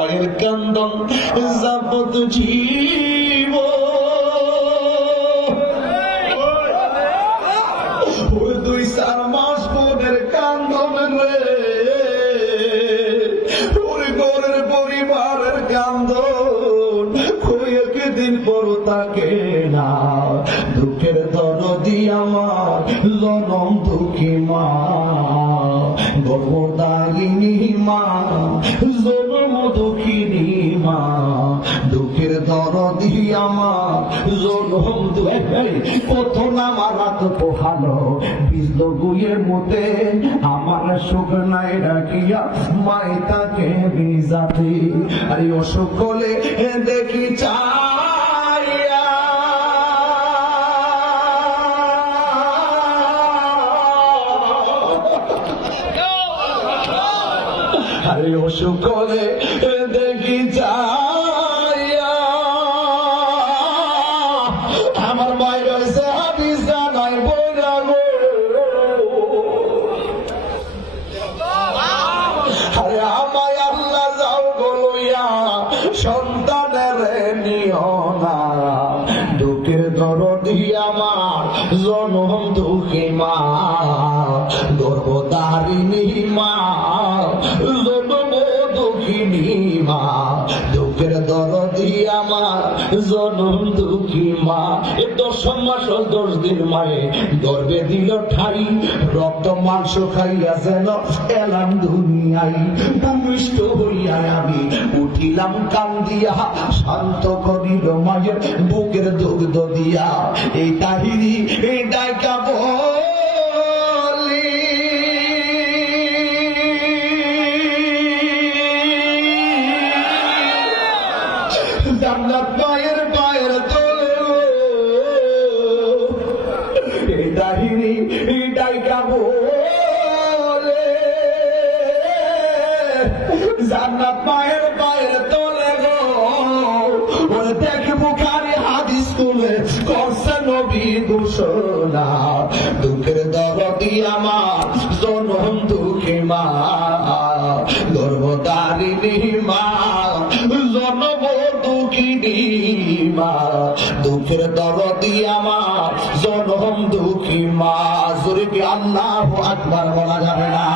মায়ের কান্দন যাবত জীব ওই 2-4 মাস বোনের কান্দন রে ওর ঘরের পরিবারের কান্দন কয়েকদিন পর তাকে না দুঃখের দরদি আমার জনম দুঃখী মা গর্ভদারিণী মা জনম দুঃখিনী মা দুঃখের দরদি আমার জনম দুঃখী কত নামার রাত পোহালো বিজল গুয়ের মতে আমার সুখ নাই রাখিয়া মাই তাকে বিজাতে আরে অসুখ হলে দেখি চাইয়া আরে অসুখ হলে দেখি চাইয়া আমার মায়ের হয়েছে হাদিস জানাই বইরা গো আরে আমায় আল্লাহ যাও গলইয়া সন্তানের নিও না দুঃখের দরদি আমার জনম দুঃখী মা গর্ভধারিণী মা জনম দুঃখিনী মা দুঃখের দরদি আমার জনম দুঃখী মা 10 মাস 10 দিন মায়ে গর্ভে দিল ঠাই রক্ত মাংস খাইয়া যেন এলাম দুনিয়ায় ভূমিষ্ঠ হইয়া আমি উঠিলাম কান্দিয়া শান্ত করিল মায়ের বুকের দুগ্ধ দিয়া এই কাহিনী এই ডাইকা বলি জান্নাত মায়ের পায়ের তলে এই কাহিনী এই ডাইকা বলে জান্নাত মায়ের পায়ের তলে গো ওরে দেখে বুখারী হাদিস খুলে করছে নবী ঘোষণা দুঃখের দরদি আমার জনম দুঃখী মা গর্ভধারিণী মা জনম দুঃখিনী মা দুঃখের দরদি আমার জনম দুঃখী মা জোরে কি আল্লাহু আকবার বলা যাবে না?